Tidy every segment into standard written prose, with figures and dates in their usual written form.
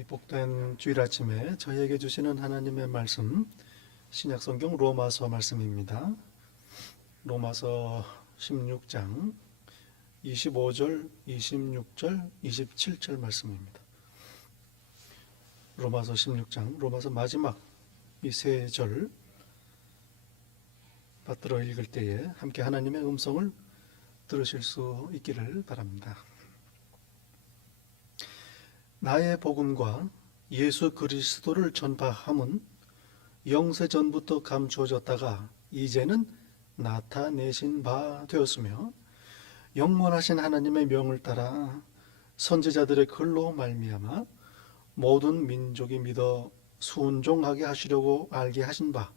이 복된 주일 아침에 저희에게 주시는 하나님의 말씀, 신약성경 로마서 말씀입니다. 로마서 16장 25절, 26절, 27절 말씀입니다. 로마서 16장, 로마서 마지막 이 세 절 받들어 읽을 때에 함께 하나님의 음성을 들으실 수 있기를 바랍니다. 나의 복음과 예수 그리스도를 전파함은 영세전부터 감추어졌다가 이제는 나타내신 바 되었으며, 영원하신 하나님의 명을 따라 선지자들의 글로 말미암아 모든 민족이 믿어 순종하게 하시려고 알게 하신 바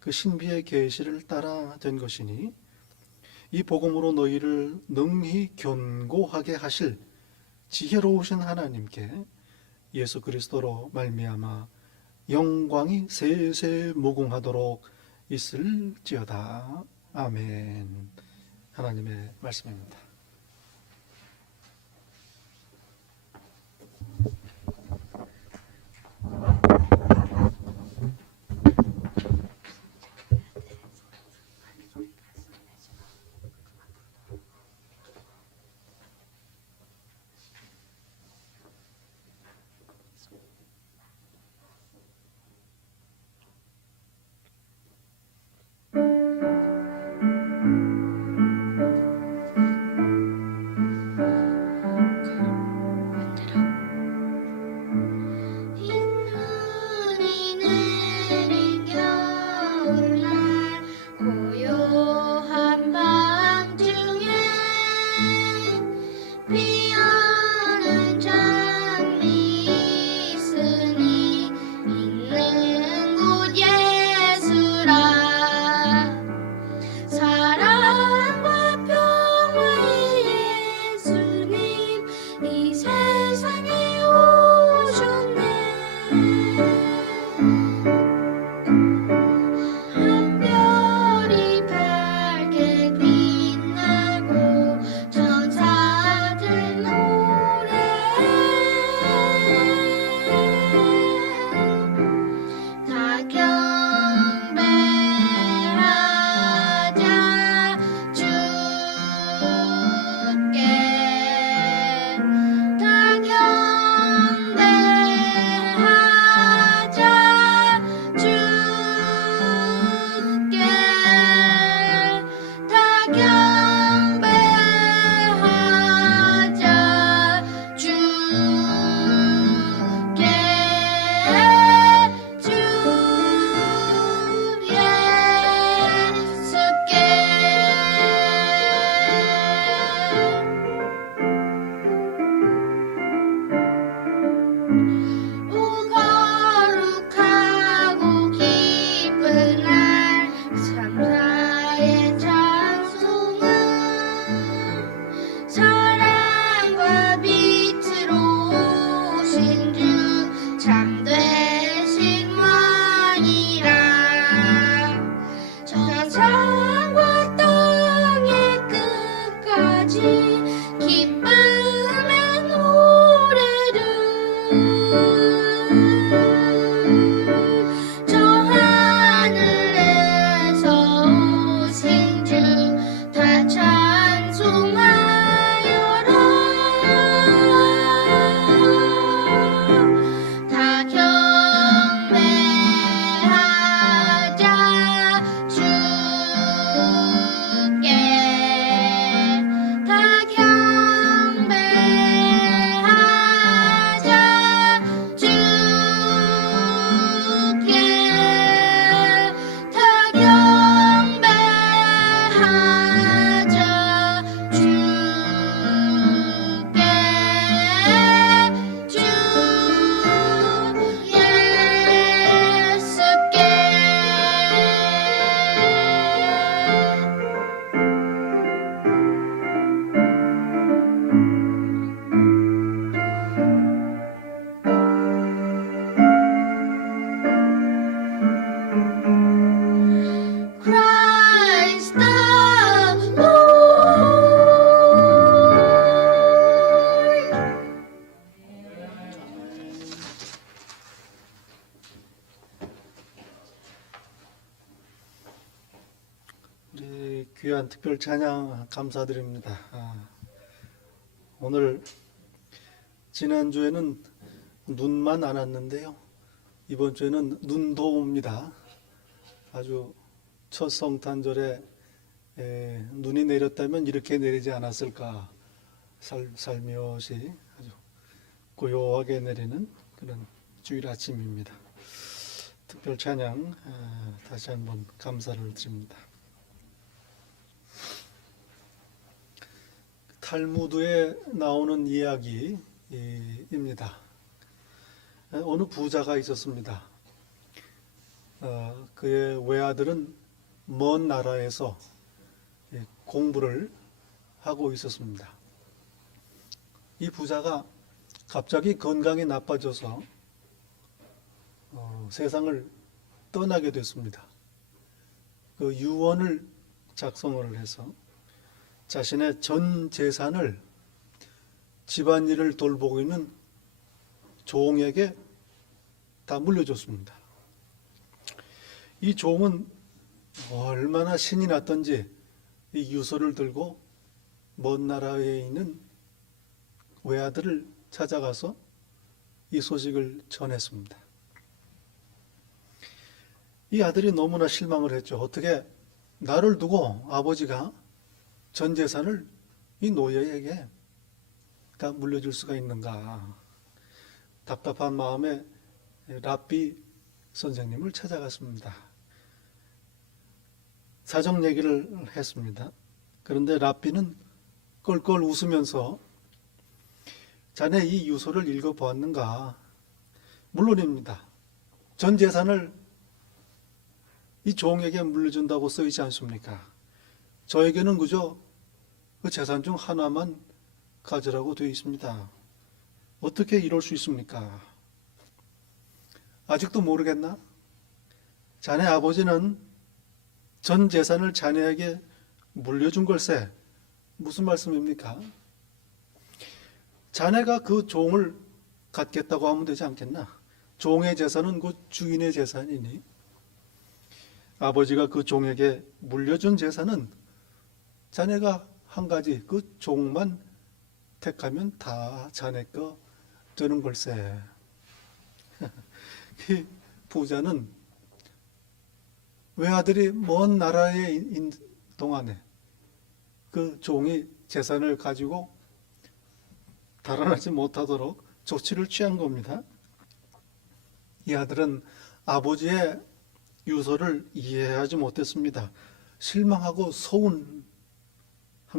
그 신비의 계시를 따라 된 것이니, 이 복음으로 너희를 능히 견고하게 하실 지혜로우신 하나님께 예수 그리스도로 말미암아 영광이 세세 무궁하도록 있을지어다. 아멘. 하나님의 말씀입니다. 귀한 특별 찬양 감사드립니다. 오늘 지난주에는 눈만 안 왔는데요. 이번 주에는 눈도 옵니다. 아주 첫 성탄절에 눈이 내렸다면 이렇게 내리지 않았을까. 살며시 아주 고요하게 내리는 그런 주일 아침입니다. 특별 찬양 다시 한번 감사를 드립니다. 탈무드에 나오는 이야기입니다. 어느 부자가 있었습니다. 그의 외아들은 먼 나라에서 공부를 하고 있었습니다. 이 부자가 갑자기 건강이 나빠져서 세상을 떠나게 됐습니다. 그 유언을 작성을 해서 자신의 전 재산을 집안일을 돌보고 있는 종에게 다 물려줬습니다. 이 종은 얼마나 신이 났던지 이 유서를 들고 먼 나라에 있는 외아들을 찾아가서 이 소식을 전했습니다. 이 아들이 너무나 실망을 했죠. 어떻게 나를 두고 아버지가 전 재산을 이 노예에게 다 물려줄 수가 있는가. 답답한 마음에 랍비 선생님을 찾아갔습니다. 사정 얘기를 했습니다. 그런데 랍비는 껄껄 웃으면서 자네 이 유서를 읽어보았는가? 물론입니다. 전 재산을 이 종에게 물려준다고 써있지 않습니까? 저에게는 그저 그 재산 중 하나만 가져라고 되어 있습니다. 어떻게 이럴 수 있습니까? 아직도 모르겠나? 자네 아버지는 전 재산을 자네에게 물려준 걸세. 무슨 말씀입니까? 자네가 그 종을 갖겠다고 하면 되지 않겠나? 종의 재산은 곧 주인의 재산이니 아버지가 그 종에게 물려준 재산은 자네가 한 가지 그 종만 택하면 다 자네 거 되는 걸세. 이 부자는 외아들이 먼 나라에 있는 동안에 그 종이 재산을 가지고 달아나지 못하도록 조치를 취한 겁니다. 이 아들은 아버지의 유서를 이해하지 못했습니다. 실망하고 서운한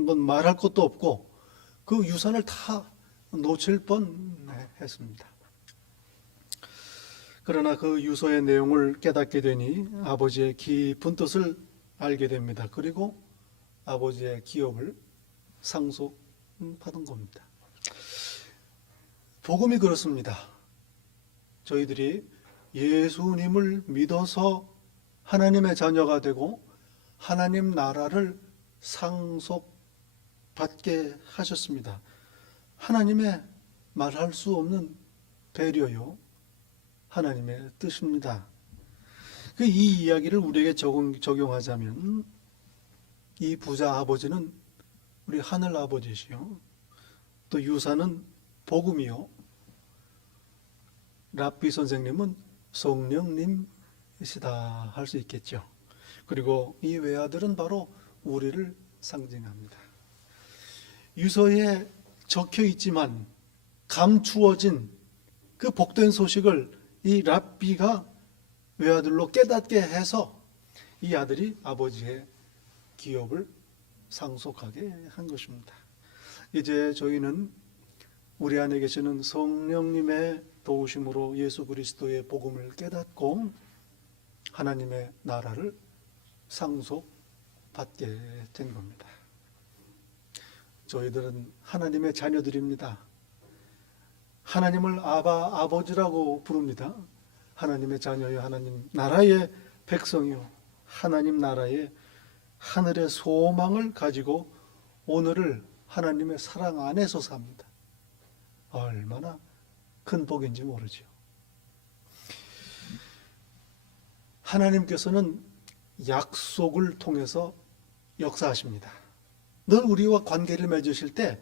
건 말할 것도 없고 그 유산을 다 놓칠 뻔했습니다. 그러나 그 유서의 내용을 깨닫게 되니 아버지의 깊은 뜻을 알게 됩니다. 그리고 아버지의 기업을 상속받은 겁니다. 복음이 그렇습니다. 저희들이 예수님을 믿어서 하나님의 자녀가 되고 하나님 나라를 상속받게 하셨습니다. 하나님의 말할 수 없는 배려요. 하나님의 뜻입니다. 이 이야기를 우리에게 적용하자면 이 부자 아버지는 우리 하늘 아버지시요. 또 유사는 복음이요. 랍비 선생님은 성령님이시다 할 수 있겠죠. 그리고 이 외아들은 바로 우리를 상징합니다. 유서에 적혀 있지만 감추어진 그 복된 소식을 이 랍비가 외아들로 깨닫게 해서 이 아들이 아버지의 기업을 상속하게 한 것입니다. 이제 저희는 우리 안에 계시는 성령님의 도우심으로 예수 그리스도의 복음을 깨닫고 하나님의 나라를 상속받게 된 겁니다. 저희들은 하나님의 자녀들입니다. 하나님을 아버지라고 부릅니다. 하나님의 자녀요, 하나님 나라의 백성이요, 하나님 나라의 하늘의 소망을 가지고 오늘을 하나님의 사랑 안에서 삽니다. 얼마나 큰 복인지 모르죠. 하나님께서는 약속을 통해서 역사하십니다. 늘 우리와 관계를 맺으실 때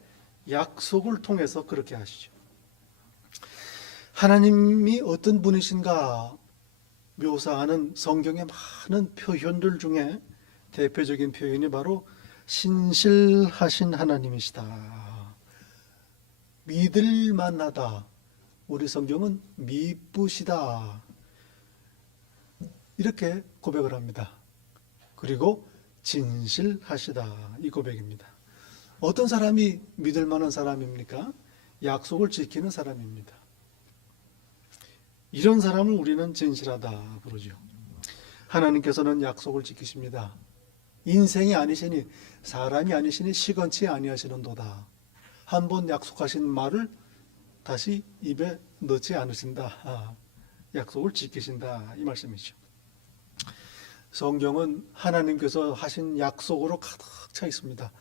약속을 통해서 그렇게 하시죠. 하나님이 어떤 분이신가 묘사하는 성경의 많은 표현들 중에 대표적인 표현이 바로 신실하신 하나님이시다. 믿을 만하다. 우리 성경은 미쁘시다. 이렇게 고백을 합니다. 그리고 진실하시다. 이 고백입니다. 어떤 사람이 믿을 만한 사람입니까? 약속을 지키는 사람입니다. 이런 사람을 우리는 진실하다 부르죠. 하나님께서는 약속을 지키십니다. 인생이 아니시니 사람이 아니시니 시건치 아니하시는도다. 한번 약속하신 말을 다시 입에 넣지 않으신다. 약속을 지키신다. 이 말씀이죠. 성경은 하나님께서 하신 약속으로 가득 차 있습니다.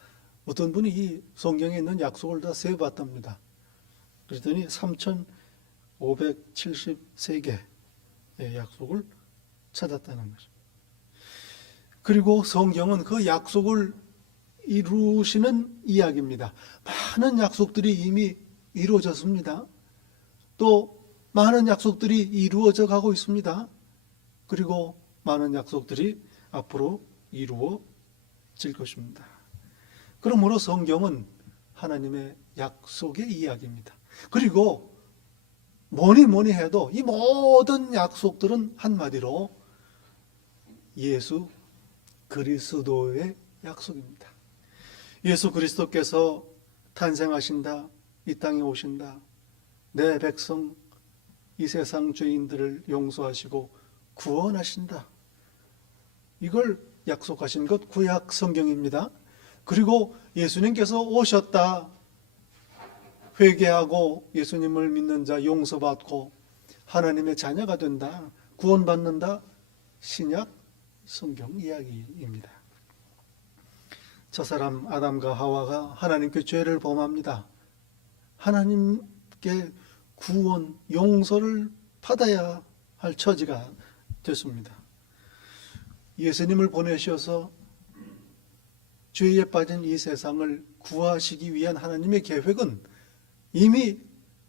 어떤 분이 이 성경에 있는 약속을 다 세어봤답니다. 그랬더니 3,573개의 약속을 찾았다는 거죠. 그리고 성경은 그 약속을 이루시는 이야기입니다. 많은 약속들이 이미 이루어졌습니다. 또 많은 약속들이 이루어져 가고 있습니다. 그리고 많은 약속들이 앞으로 이루어질 것입니다. 그러므로 성경은 하나님의 약속의 이야기입니다. 그리고 뭐니 해도 이 모든 약속들은 한마디로 예수 그리스도의 약속입니다. 예수 그리스도께서 탄생하신다, 이 땅에 오신다, 내 백성 이 세상 죄인들을 용서하시고 구원하신다. 이걸 약속하신 것 구약 성경입니다. 그리고 예수님께서 오셨다, 회개하고 예수님을 믿는 자 용서받고 하나님의 자녀가 된다, 구원받는다, 신약 성경 이야기입니다. 첫사람 아담과 하와가 하나님께 죄를 범합니다. 하나님께 구원, 용서를 받아야 할 처지가 됐습니다. 예수님을 보내셔서 죄에 빠진 이 세상을 구하시기 위한 하나님의 계획은 이미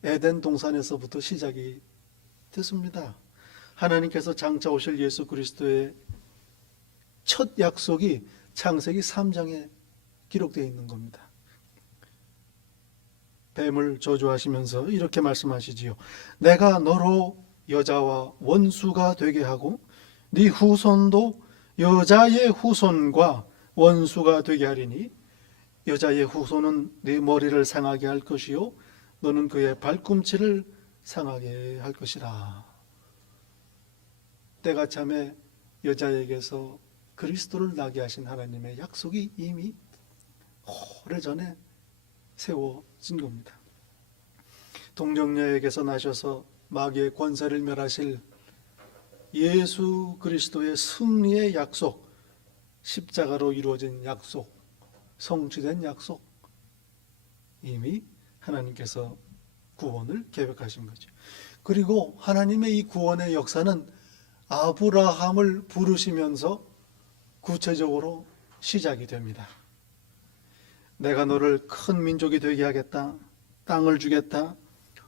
에덴 동산에서부터 시작이 됐습니다. 하나님께서 장차 오실 예수 그리스도의 첫 약속이 창세기 3장에 기록되어 있는 겁니다. 뱀을 저주하시면서 이렇게 말씀하시지요. 내가 너로 여자와 원수가 되게 하고 네 후손도 여자의 후손과 원수가 되게 하리니 여자의 후손은 네 머리를 상하게 할 것이요 너는 그의 발꿈치를 상하게 할 것이라. 때가 참에 여자에게서 그리스도를 나게 하신 하나님의 약속이 이미 오래전에 세워진 겁니다. 동정녀에게서 나셔서 마귀의 권세를 멸하실 예수 그리스도의 승리의 약속, 십자가로 이루어진 약속, 성취된 약속, 이미 하나님께서 구원을 계획하신 거죠. 그리고 하나님의 이 구원의 역사는 아브라함을 부르시면서 구체적으로 시작이 됩니다. 내가 너를 큰 민족이 되게 하겠다. 땅을 주겠다.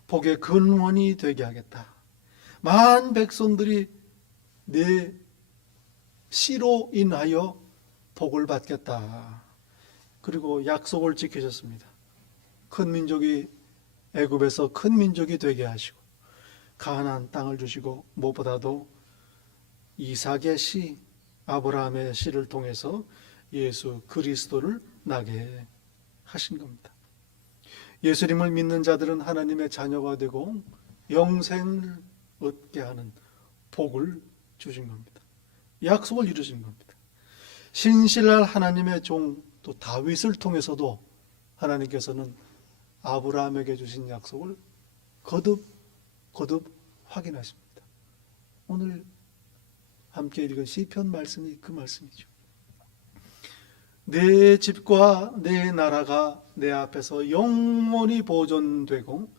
복의 근원이 되게 하겠다. 만 백성들이 내 씨로 인하여 복을 받겠다. 그리고 약속을 지키셨습니다. 큰 민족이 애굽에서 큰 민족이 되게 하시고 가나안 땅을 주시고 무엇보다도 이삭의 씨, 아브라함의 씨를 통해서 예수 그리스도를 나게 하신 겁니다. 예수님을 믿는 자들은 하나님의 자녀가 되고 영생을 얻게 하는 복을 주신 겁니다. 약속을 이루신 겁니다. 신실할 하나님의 종 또 다윗을 통해서도 하나님께서는 아브라함에게 주신 약속을 거듭 확인하십니다. 오늘 함께 읽은 시편 말씀이 그 말씀이죠. 내 집과 내 나라가 내 앞에서 영원히 보존되고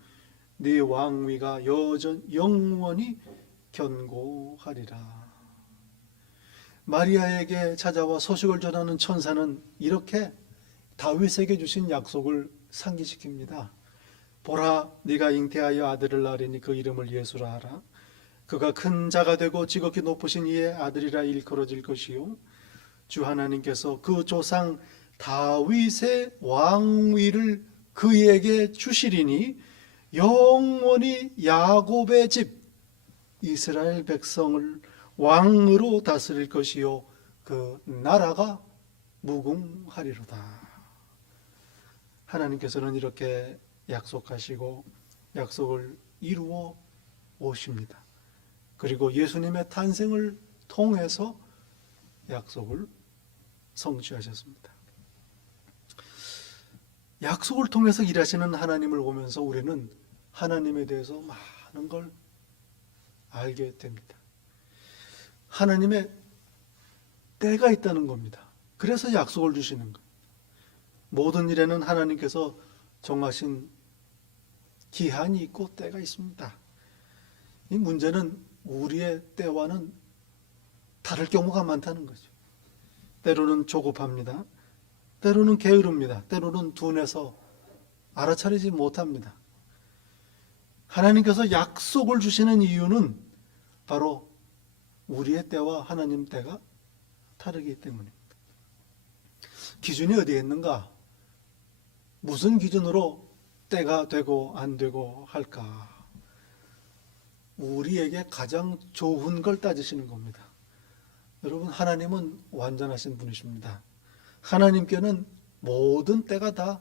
네 왕위가 영원히 견고하리라. 마리아에게 찾아와 소식을 전하는 천사는 이렇게 다윗에게 주신 약속을 상기시킵니다. 보라, 네가 잉태하여 아들을 낳으리니 그 이름을 예수라 하라. 그가 큰 자가 되고 지극히 높으신 이의 아들이라 일컬어질 것이요 주 하나님께서 그 조상 다윗의 왕위를 그에게 주시리니 영원히 야곱의 집 이스라엘 백성을 왕으로 다스릴 것이요 그 나라가 무궁하리로다. 하나님께서는 이렇게 약속하시고 약속을 이루어 오십니다. 그리고 예수님의 탄생을 통해서 약속을 성취하셨습니다. 약속을 통해서 일하시는 하나님을 보면서 우리는 하나님에 대해서 많은 걸 알게 됩니다. 하나님의 때가 있다는 겁니다. 그래서 약속을 주시는 거예요. 모든 일에는 하나님께서 정하신 기한이 있고 때가 있습니다. 이 문제는 우리의 때와는 다를 경우가 많다는 거죠. 때로는 조급합니다. 때로는 게으릅니다. 때로는 둔해서 알아차리지 못합니다. 하나님께서 약속을 주시는 이유는 바로 우리의 때와 하나님 때가 다르기 때문입니다. 기준이 어디에 있는가? 무슨 기준으로 때가 되고 안 되고 할까? 우리에게 가장 좋은 걸 따지시는 겁니다. 여러분, 하나님은 완전하신 분이십니다. 하나님께는 모든 때가 다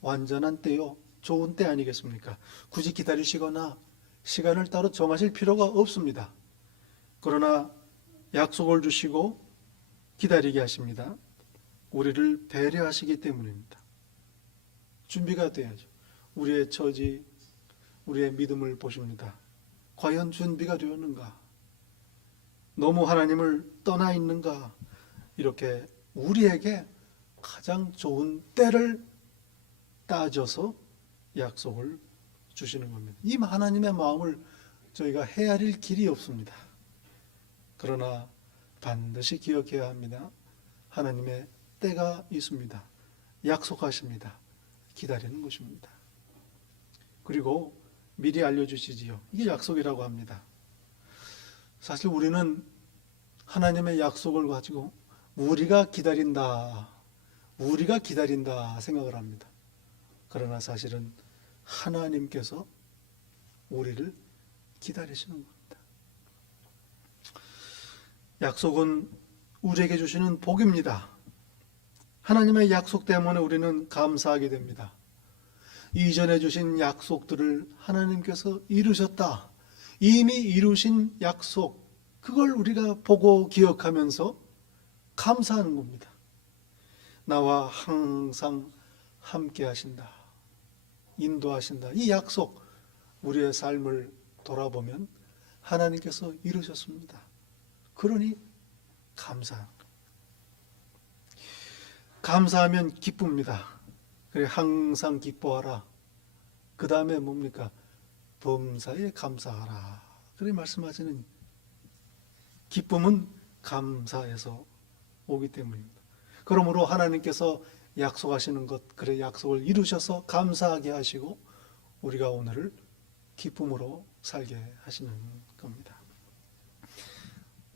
완전한 때요, 좋은 때 아니겠습니까? 굳이 기다리시거나 시간을 따로 정하실 필요가 없습니다. 그러나 약속을 주시고 기다리게 하십니다. 우리를 배려하시기 때문입니다. 준비가 돼야죠. 우리의 처지, 우리의 믿음을 보십니다. 과연 준비가 되었는가? 너무 하나님을 떠나 있는가? 이렇게 우리에게 가장 좋은 때를 따져서 약속을 주시는 겁니다. 이 하나님의 마음을 저희가 헤아릴 길이 없습니다. 그러나 반드시 기억해야 합니다. 하나님의 때가 있습니다. 약속하십니다. 기다리는 것입니다. 그리고 미리 알려주시지요. 이게 약속이라고 합니다. 사실 우리는 하나님의 약속을 가지고 우리가 기다린다 생각을 합니다. 그러나 사실은 하나님께서 우리를 기다리시는 겁니다. 약속은 우리에게 주시는 복입니다. 하나님의 약속 때문에 우리는 감사하게 됩니다. 이전에 주신 약속들을 하나님께서 이루셨다. 이미 이루신 약속, 그걸 우리가 보고 기억하면서 감사하는 겁니다. 나와 항상 함께 하신다. 인도하신다. 이 약속, 우리의 삶을 돌아보면 하나님께서 이루셨습니다. 그러니 감사합니다. 감사하면 기쁩니다. 그래, 항상 기뻐하라. 그 다음에 뭡니까? 범사에 감사하라. 그렇게 말씀하시는 기쁨은 감사에서 오기 때문입니다. 그러므로 하나님께서 약속하시는 것, 그래 약속을 이루셔서 감사하게 하시고 우리가 오늘을 기쁨으로 살게 하시는 겁니다.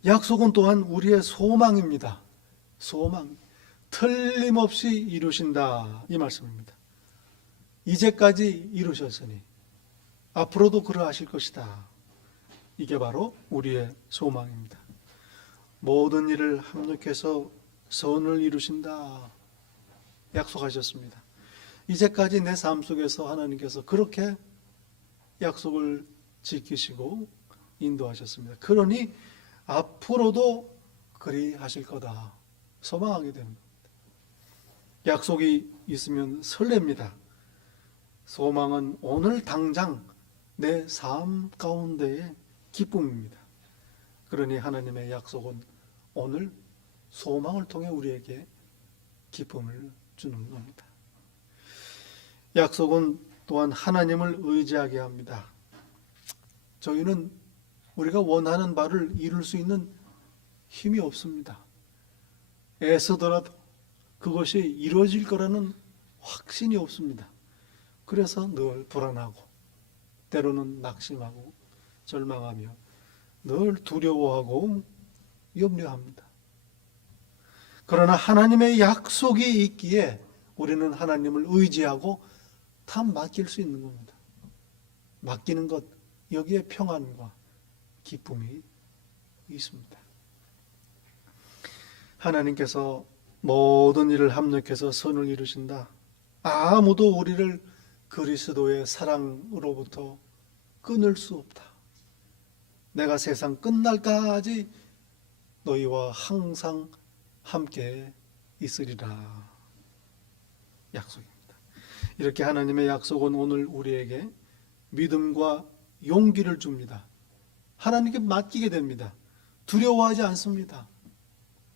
약속은 또한 우리의 소망입니다. 소망. 틀림없이 이루신다, 이 말씀입니다. 이제까지 이루셨으니 앞으로도 그러하실 것이다. 이게 바로 우리의 소망입니다. 모든 일을 합력해서 선을 이루신다 약속하셨습니다. 이제까지 내 삶 속에서 하나님께서 그렇게 약속을 지키시고 인도하셨습니다. 그러니 앞으로도 그리 하실 거다 소망하게 됩니다. 약속이 있으면 설렙니다. 소망은 오늘 당장 내 삶 가운데의 기쁨입니다. 그러니 하나님의 약속은 오늘 소망을 통해 우리에게 기쁨을 주는 겁니다. 약속은 또한 하나님을 의지하게 합니다. 저희는 우리가 원하는 바를 이룰 수 있는 힘이 없습니다. 애쓰더라도 그것이 이루어질 거라는 확신이 없습니다. 그래서 늘 불안하고 때로는 낙심하고 절망하며 늘 두려워하고 염려합니다. 그러나 하나님의 약속이 있기에 우리는 하나님을 의지하고 다 맡길 수 있는 겁니다. 맡기는 것, 여기에 평안과 기쁨이 있습니다. 하나님께서 모든 일을 합력해서 선을 이루신다. 아무도 우리를 그리스도의 사랑으로부터 끊을 수 없다. 내가 세상 끝날까지 너희와 항상 함께 있으리라. 약속입니다. 이렇게 하나님의 약속은 오늘 우리에게 믿음과 용기를 줍니다. 하나님께 맡기게 됩니다. 두려워하지 않습니다.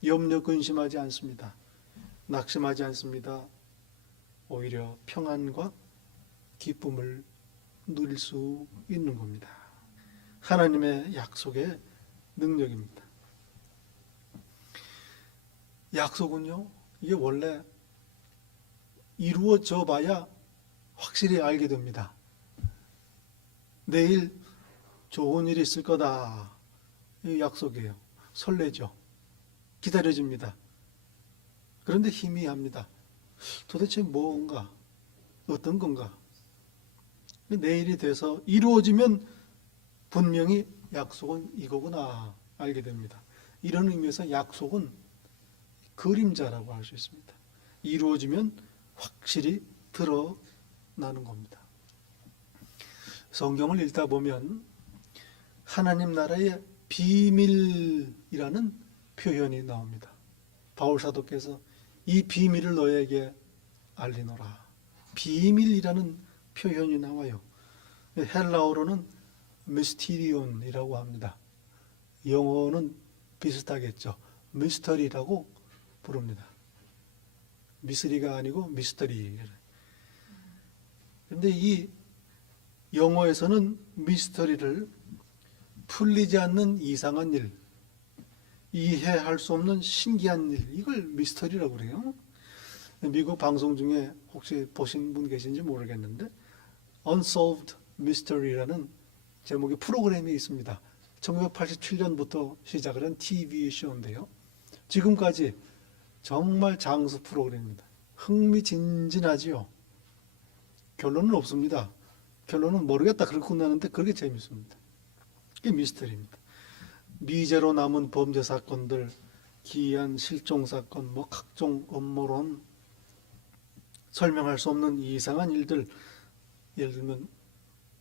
염려 근심하지 않습니다. 낙심하지 않습니다. 오히려 평안과 기쁨을 누릴 수 있는 겁니다. 하나님의 약속의 능력입니다. 약속은요, 이게 원래 이루어져 봐야 확실히 알게 됩니다. 내일 좋은 일이 있을 거다. 이 약속이에요. 설레죠. 기다려집니다. 그런데 희미합니다. 도대체 뭔가, 어떤 건가? 내일이 돼서 이루어지면 분명히 약속은 이거구나 알게 됩니다. 이런 의미에서 약속은 그림자라고 할 수 있습니다. 이루어지면 확실히 드러나는 겁니다. 성경을 읽다 보면 하나님 나라의 비밀이라는 표현이 나옵니다. 바울 사도께서 이 비밀을 너에게 알리노라. 비밀이라는 표현이 나와요. 헬라어로는 미스티리온이라고 합니다. 영어는 비슷하겠죠. 미스터리라고 부릅니다. 미스리가 아니고 미스터리. 그런데 이 영어에서는 미스터리를 풀리지 않는 이상한 일, 이해할 수 없는 신기한 일, 이걸 미스터리라고 그래요. 미국 방송 중에 혹시 보신 분 계신지 모르겠는데 Unsolved Mystery라는 제목의 프로그램이 있습니다. 1987년부터 시작을 한 TV 쇼인데요. 지금까지 정말 장수 프로그램입니다. 흥미진진하지요. 결론은 없습니다. 결론은 모르겠다 그렇게 끝나는데 그렇게 재밌습니다. 이게 미스터리입니다. 미제로 남은 범죄 사건들, 기이한 실종 사건, 각종 음모론, 설명할 수 없는 이상한 일들, 예를 들면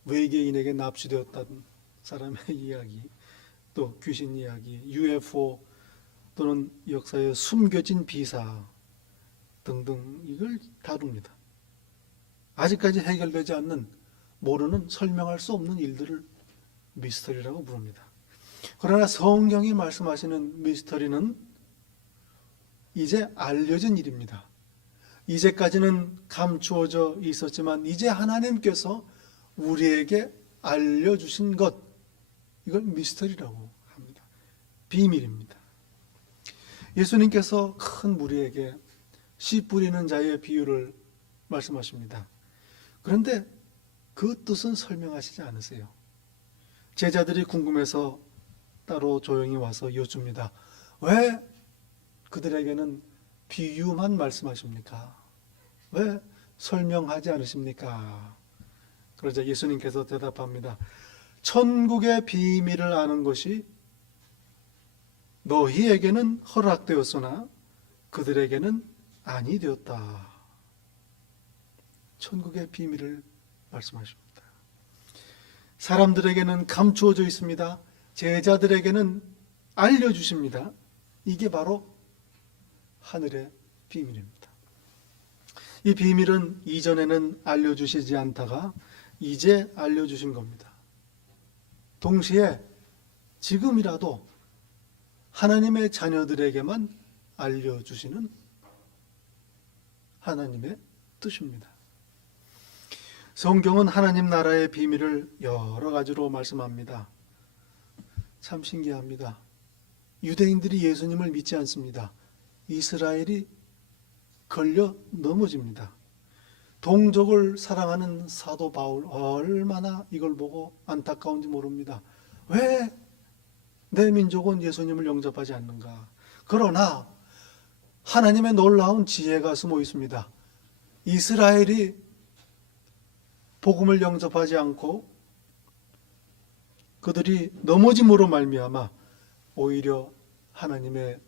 외계인에게 납치되었다는 사람의 이야기, 또 귀신 이야기, UFO 또는 역사에 숨겨진 비사 등등 이걸 다룹니다. 아직까지 해결되지 않는, 모르는, 설명할 수 없는 일들을 미스터리라고 부릅니다. 그러나 성경이 말씀하시는 미스터리는 이제 알려진 일입니다. 이제까지는 감추어져 있었지만 이제 하나님께서 우리에게 알려주신 것, 이걸 미스터리라고 합니다. 비밀입니다. 예수님께서 큰 무리에게 씨 뿌리는 자의 비유를 말씀하십니다. 그런데 그 뜻은 설명하시지 않으세요. 제자들이 궁금해서 따로 조용히 와서 여쭙니다. 왜 그들에게는 비유만 말씀하십니까? 왜 설명하지 않으십니까? 그러자 예수님께서 대답합니다. 천국의 비밀을 아는 것이 너희에게는 허락되었으나 그들에게는 아니 되었다. 천국의 비밀을 말씀하십니다. 사람들에게는 감추어져 있습니다. 제자들에게는 알려주십니다. 이게 바로 하늘의 비밀입니다. 이 비밀은 이전에는 알려주시지 않다가 이제 알려주신 겁니다. 동시에 지금이라도 하나님의 자녀들에게만 알려주시는 하나님의 뜻입니다. 성경은 하나님 나라의 비밀을 여러 가지로 말씀합니다. 참 신기합니다. 유대인들이 예수님을 믿지 않습니다. 이스라엘이 걸려 넘어집니다. 동족을 사랑하는 사도 바울 얼마나 이걸 보고 안타까운지 모릅니다. 왜 내 민족은 예수님을 영접하지 않는가? 그러나 하나님의 놀라운 지혜가 숨어 있습니다. 이스라엘이 복음을 영접하지 않고 그들이 넘어짐으로 말미암아 오히려 하나님의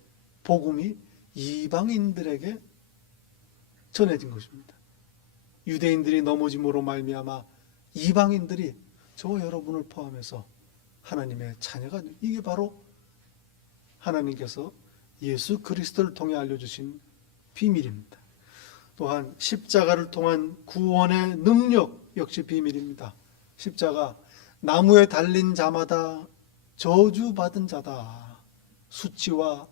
복음이 이방인들에게 전해진 것입니다. 유대인들이 넘어짐으로 말미암아 이방인들이 저와 여러분을 포함해서 하나님의 자녀가, 이게 바로 하나님께서 예수 그리스도를 통해 알려주신 비밀입니다. 또한 십자가를 통한 구원의 능력 역시 비밀입니다. 십자가, 나무에 달린 자마다 저주받은 자다. 수치와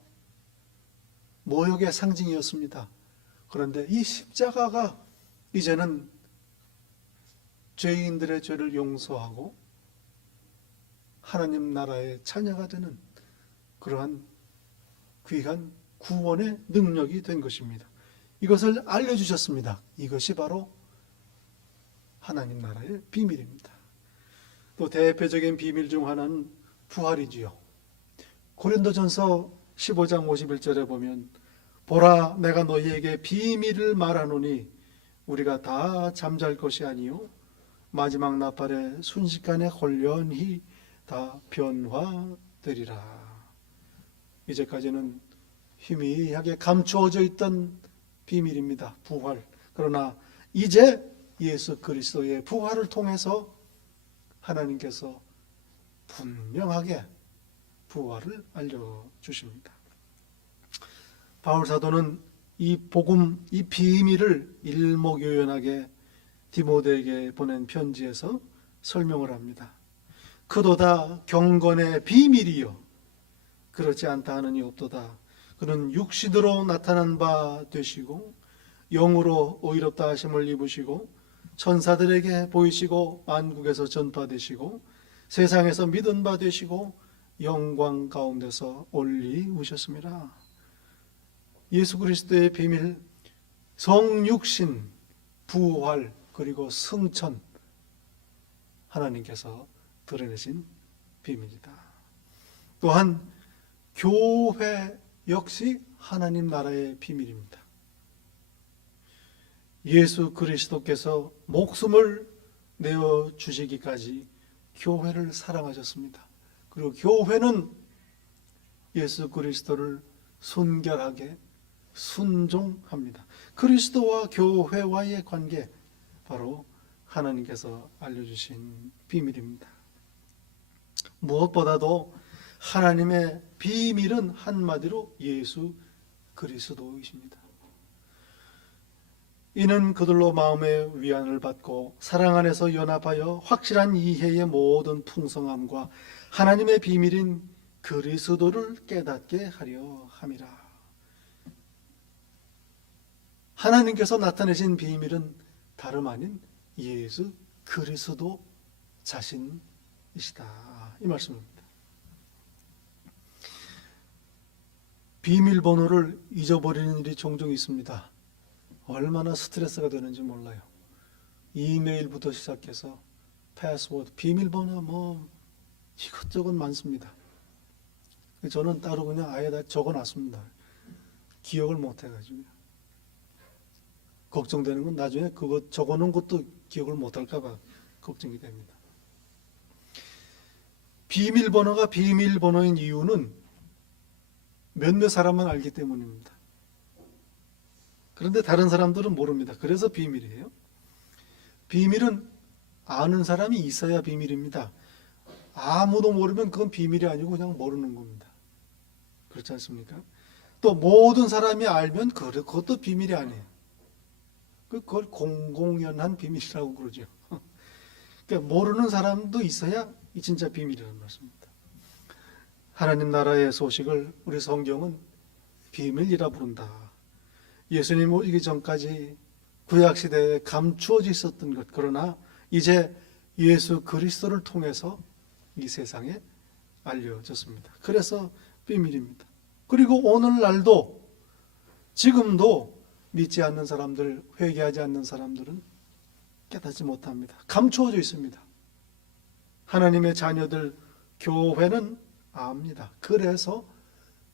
모욕의 상징이었습니다. 그런데 이 십자가가 이제는 죄인들의 죄를 용서하고 하나님 나라의 자녀가 되는 그러한 귀한 구원의 능력이 된 것입니다. 이것을 알려주셨습니다. 이것이 바로 하나님 나라의 비밀입니다. 또 대표적인 비밀 중 하나는 부활이지요. 고린도전서 15장 51절에 보면 보라, 내가 너희에게 비밀을 말하노니 우리가 다 잠잘 것이 아니요 마지막 나팔에 순식간에 홀연히 다 변화되리라. 이제까지는 희미하게 감추어져 있던 비밀입니다. 부활. 그러나 이제 예수 그리스도의 부활을 통해서 하나님께서 분명하게 부활을 알려주십니다. 바울 사도는 이 복음, 이 비밀을 일목요연하게 디모데에게 보낸 편지에서 설명을 합니다. 그도다 경건의 비밀이요 그렇지 않다 하는 이 없도다. 그는 육신으로 나타난 바 되시고 영으로 의롭다 하심을 입으시고 천사들에게 보이시고 만국에서 전파되시고 세상에서 믿은 바 되시고 영광 가운데서 올리우셨습니다. 예수 그리스도의 비밀, 성육신, 부활, 그리고 승천, 하나님께서 드러내신 비밀이다. 또한 교회 역시 하나님 나라의 비밀입니다. 예수 그리스도께서 목숨을 내어 주시기까지 교회를 사랑하셨습니다. 그리고 교회는 예수 그리스도를 순결하게 순종합니다. 그리스도와 교회와의 관계, 바로 하나님께서 알려주신 비밀입니다. 무엇보다도 하나님의 비밀은 한마디로 예수 그리스도이십니다. 이는 그들로 마음의 위안을 받고 사랑 안에서 연합하여 확실한 이해의 모든 풍성함과 하나님의 비밀인 그리스도를 깨닫게 하려 함이라. 하나님께서 나타내신 비밀은 다름 아닌 예수 그리스도 자신이시다, 이 말씀입니다. 비밀번호를 잊어버리는 일이 종종 있습니다. 얼마나 스트레스가 되는지 몰라요. 이메일부터 시작해서 패스워드, 비밀번호 뭐 이것저것 많습니다. 저는 따로 그냥 아예 다 적어놨습니다. 기억을 못해가지고요. 걱정되는 건 나중에 그거 적어놓은 것도 기억을 못할까봐 걱정이 됩니다. 비밀번호가 비밀번호인 이유는 몇몇 사람만 알기 때문입니다. 그런데 다른 사람들은 모릅니다. 그래서 비밀이에요. 비밀은 아는 사람이 있어야 비밀입니다. 아무도 모르면 그건 비밀이 아니고 그냥 모르는 겁니다. 그렇지 않습니까? 또 모든 사람이 알면 그것도 비밀이 아니에요. 그걸 공공연한 비밀이라고 그러죠. 그러니까 모르는 사람도 있어야 진짜 비밀이라는 말씀입니다. 하나님 나라의 소식을 우리 성경은 비밀이라 부른다. 예수님 오기 전까지 구약시대에 감추어져 있었던 것, 그러나 이제 예수 그리스도를 통해서 이 세상에 알려졌습니다. 그래서 비밀입니다. 그리고 오늘날도 지금도 믿지 않는 사람들, 회개하지 않는 사람들은 깨닫지 못합니다. 감추어져 있습니다. 하나님의 자녀들, 교회는 압니다. 그래서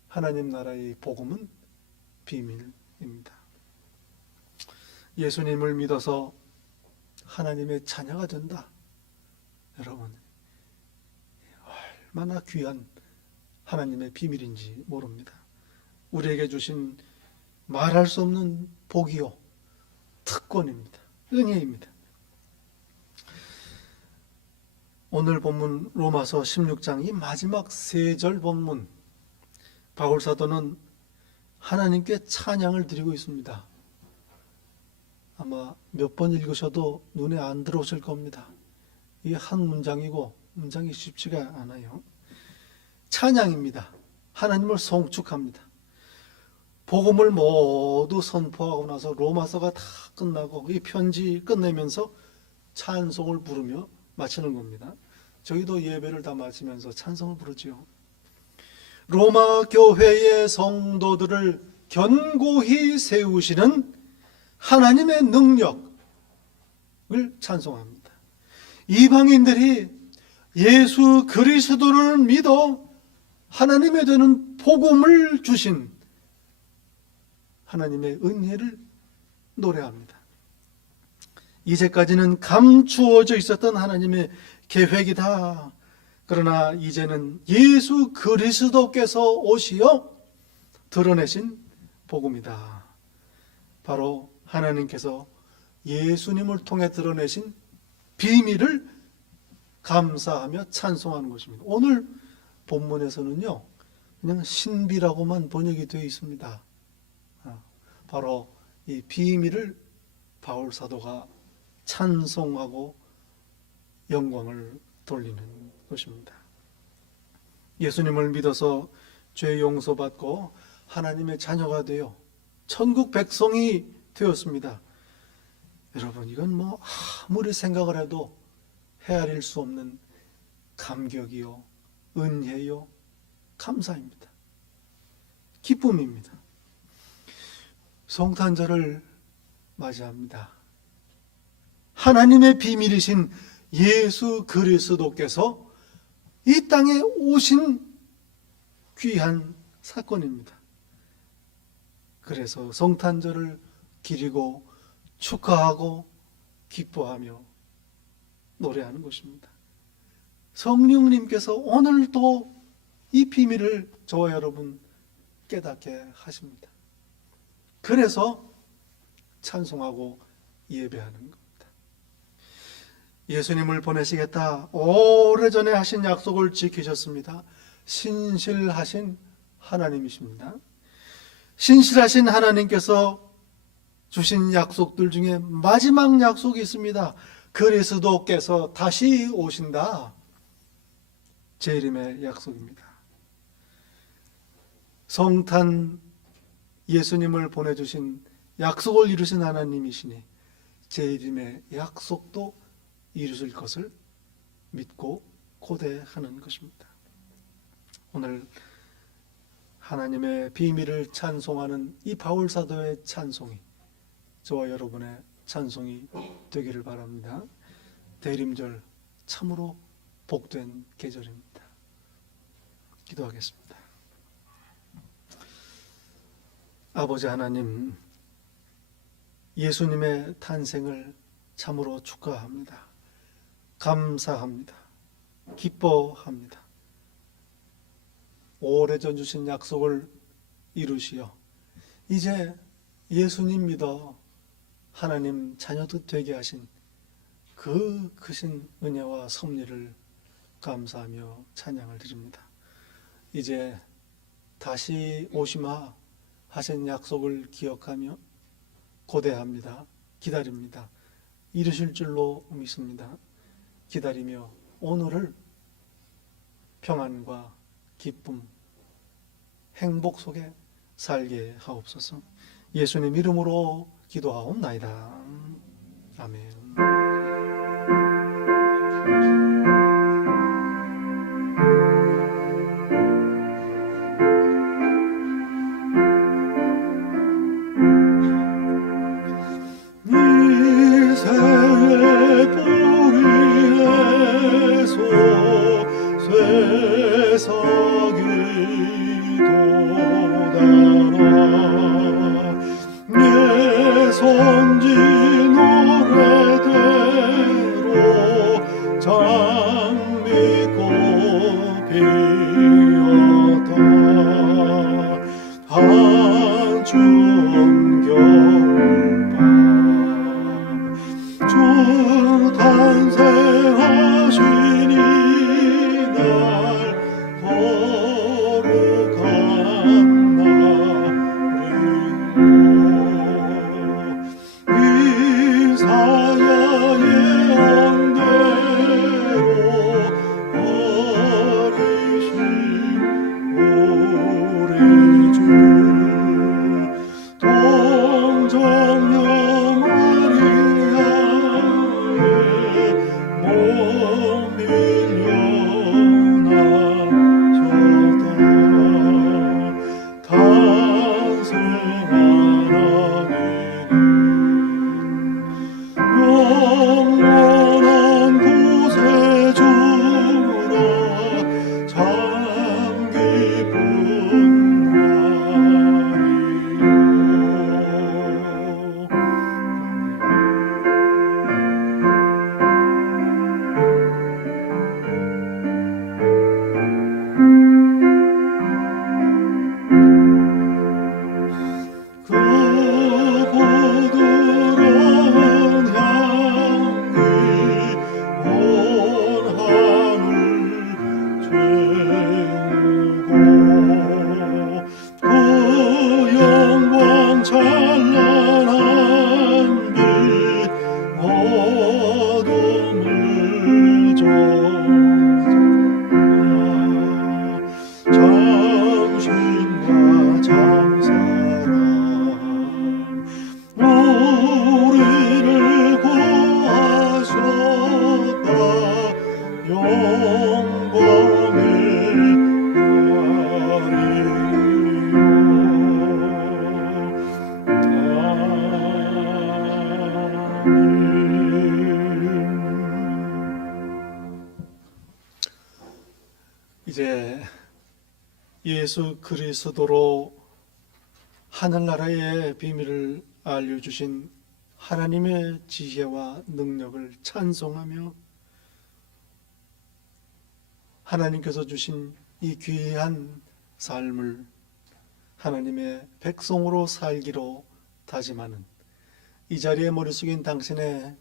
하나님 나라의 복음은 비밀입니다. 예수님을 믿어서 하나님의 자녀가 된다. 여러분, 얼마나 귀한 하나님의 비밀인지 모릅니다. 우리에게 주신 말할 수 없는 복이요, 특권입니다. 은혜입니다. 오늘 본문 로마서 16장 이 마지막 세 절 본문, 바울 사도는 하나님께 찬양을 드리고 있습니다. 아마 몇 번 읽으셔도 눈에 안 들어오실 겁니다. 이게 한 문장이고 문장이 쉽지가 않아요. 찬양입니다. 하나님을 송축합니다. 복음을 모두 선포하고 나서 로마서가 다 끝나고 이 편지 끝내면서 찬송을 부르며 마치는 겁니다. 저희도 예배를 다 마치면서 찬송을 부르지요. 로마 교회의 성도들을 견고히 세우시는 하나님의 능력을 찬송합니다. 이방인들이 예수 그리스도를 믿어 하나님의 되는 복음을 주신 하나님의 은혜를 노래합니다. 이제까지는 감추어져 있었던 하나님의 계획이다. 그러나 이제는 예수 그리스도께서 오시어 드러내신 복음이다. 바로 하나님께서 예수님을 통해 드러내신 비밀을 감사하며 찬송하는 것입니다. 오늘 본문에서는요, 그냥 신비라고만 번역이 되어 있습니다. 바로 이 비밀을 바울 사도가 찬송하고 영광을 돌리는 것입니다. 예수님을 믿어서 죄 용서받고 하나님의 자녀가 되어 천국 백성이 되었습니다. 여러분, 이건 뭐 아무리 생각을 해도 헤아릴 수 없는 감격이요, 은혜요, 감사입니다. 기쁨입니다. 성탄절을 맞이합니다. 하나님의 비밀이신 예수 그리스도께서 이 땅에 오신 귀한 사건입니다. 그래서 성탄절을 기리고 축하하고 기뻐하며 노래하는 것입니다. 성령님께서 오늘도 이 비밀을 저와 여러분 깨닫게 하십니다. 그래서 찬송하고 예배하는 겁니다. 예수님을 보내시겠다 오래전에 하신 약속을 지키셨습니다. 신실하신 하나님이십니다. 신실하신 하나님께서 주신 약속들 중에 마지막 약속이 있습니다. 그리스도께서 다시 오신다. 재림의 약속입니다. 성탄 예수님을 보내주신 약속을 이루신 하나님이시니 재림의 약속도 이루실 것을 믿고 고대하는 것입니다. 오늘 하나님의 비밀을 찬송하는 이 바울 사도의 찬송이 저와 여러분의 찬송이 되기를 바랍니다. 대림절 참으로 복된 계절입니다. 기도하겠습니다. 아버지 하나님, 예수님의 탄생을 참으로 축하합니다. 감사합니다. 기뻐합니다. 오래전 주신 약속을 이루시어 이제 예수님 믿어 하나님 자녀도 되게 하신 그 크신 은혜와 섭리를 감사하며 찬양을 드립니다. 이제 다시 오시마 하신 약속을 기억하며 고대합니다. 기다립니다. 이루실 줄로 믿습니다. 기다리며 오늘을 평안과 기쁨, 행복 속에 살게 하옵소서. 예수님 이름으로 기도하옵나이다. 아멘. 이제 예수 그리스도로 하늘나라의 비밀을 알려주신 하나님의 지혜와 능력을 찬송하며 하나님께서 주신 이 귀한 삶을 하나님의 백성으로 살기로 다짐하는 이 자리에 머리 숙인 당신의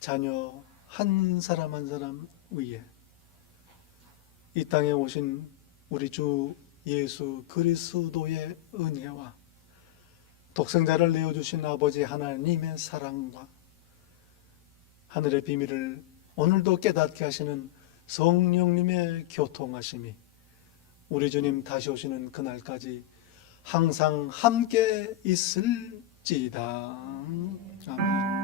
자녀 한 사람 한 사람 위에 이 땅에 오신 우리 주 예수 그리스도의 은혜와 독생자를 내어주신 아버지 하나님의 사랑과 하늘의 비밀을 오늘도 깨닫게 하시는 성령님의 교통하심이 우리 주님 다시 오시는 그날까지 항상 함께 있을지이다. 아멘.